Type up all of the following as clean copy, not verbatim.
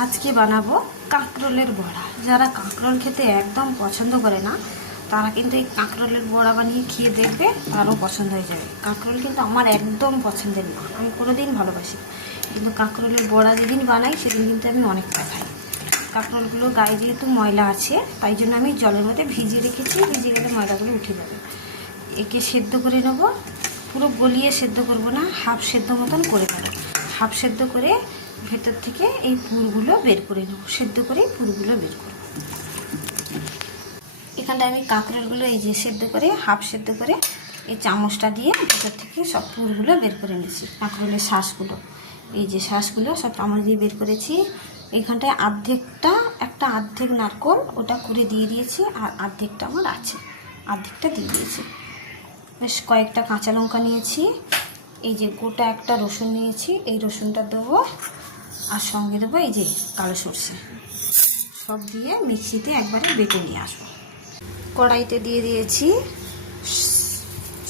আজকে বানাবো কাঁকরোলের বড়া। যারা কাঁকরোল খেতে একদম পছন্দ করে না তারা কিন্তু এই কাঁকরোলের বড়া বানিয়ে খেয়ে দেখবে, তারও পছন্দ হয়ে যাবে। কাঁকরোল কিন্তু আমার একদম পছন্দের না, আমি কোনোদিন ভালোবাসি, কিন্তু কাঁকরোলের বড়া যেদিন বানাই সেদিন কিন্তু আমি অনেকটা খাই। কাঁকরোলগুলো গায়ে যেহেতু ময়লা আছে তাই জন্য আমি জলের মধ্যে ভিজিয়ে রেখেছি, ভিজিয়ে গেলে ময়লাগুলো উঠে যাবে। একে সেদ্ধ করে নেবো, পুরো গলিয়ে সেদ্ধ করব না, হাফ সেদ্ধ মতন করে নেবো। হাফ সেদ্ধ করে ভেতর থেকে এই পুরগুলো বের করে নেব, সেদ্ধ করে পুরগুলো বের করব। এখানটায় আমি কাঁকরোলগুলো এই যে সেদ্ধ করে হাফ সেদ্ধ করে এই চামচটা দিয়ে ভেতর থেকে সব পুরগুলো বের করে নিয়েছি। কাঁকরোলের শ্বাসগুলো, এই যে শ্বাসগুলো সব চামচ দিয়ে বের করেছি। এইখানটায় একটা অর্ধেক নারকোল ওটা করে দিয়ে দিয়েছি, আর অর্ধেকটা আমার আছে, অর্ধেকটা দিয়ে দিয়েছি। বেশ কয়েকটা কাঁচা লঙ্কা নিয়েছি, এই যে গোটা একটা রসুন নিয়েছি, এই রসুনটা দেবো, আর সঙ্গে দেবো এই যে কালো সরষে। সব দিয়ে মিক্সিতে একবারে বেটে নিয়ে আসবো। কড়াইতে দিয়ে দিয়েছি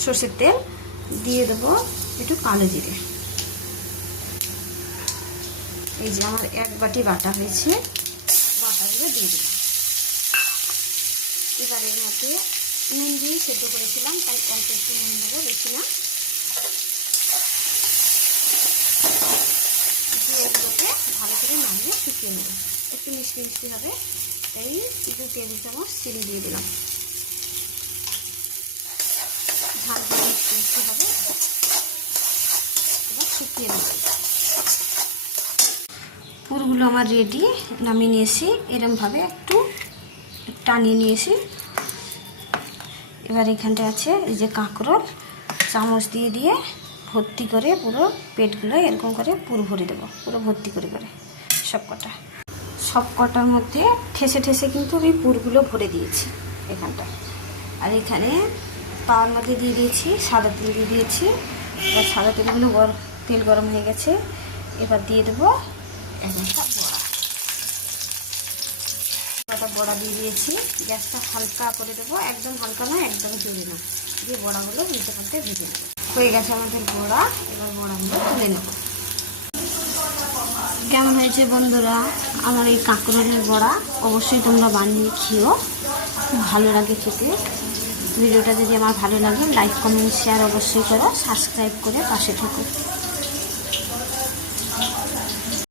সর্ষের তেল, দিয়ে দেবো একটু কালো জিরে। এই যে আমার এক বাটি বাটা হয়েছে, বাটাগুলো দিয়ে দিলাম। এবার এর মধ্যে নুন দিয়ে সেদ্ধ করেছিলাম তাই অল্প একটু নুন দেবো, বেশি না। এগুলোকে ভালো করে নামিয়ে শুকিয়ে নেব, একটু মিষ্টি মিষ্টি হবে, তাই 2 টেবিল চামচ চিনি দিয়ে দিলাম। ঝাল করে মিষ্টি মিষ্টি হবে, এবার শুকিয়ে নেব। পুরগুলো আমার রেডি, নামিয়ে নিয়েছি, এরমভাবে একটু টানিয়ে নিয়েছি। এবার এখানটা আছে এই যে কাঁকরোল, চামচ দিয়ে দিয়ে ভর্তি করে পুরো পেটগুলো এরকম করে পুর ভরে দেবো, পুরো ভর্তি করে করে সব কটার মধ্যে ঠেসে ঠেসে কিন্তু আমি পুরগুলো ভরে দিয়েছি এখানটা। আর এখানে তাওয়ার মধ্যে দিয়ে দিয়েছি সাদা তেল, দিয়ে দিয়েছি। এবার সাদা তেলগুলো তেল গরম হয়ে গেছে, এবার দিয়ে দেবো একটা বড়া দিয়ে দিয়েছি। গ্যাসটা হালকা করে দেবো, একদম হালকা না, একদম জোরে না, দিয়ে বড়াগুলো উল্টে পাল্টে ভেজে নেবো। হয়ে গেছে আমাদের বড়া, এবার বড়াগুলো তুলে নেব। কেমন হয়েছে বন্ধুরা আমার এই কাঁকরোলের বড়া? অবশ্যই তোমরা বানিয়ে খেও, খুব ভালো লাগে খেতে। ভিডিওটা যদি আমার ভালো লাগে লাইক কমেন্ট শেয়ার অবশ্যই করো, সাবস্ক্রাইব করে পাশে থাকো।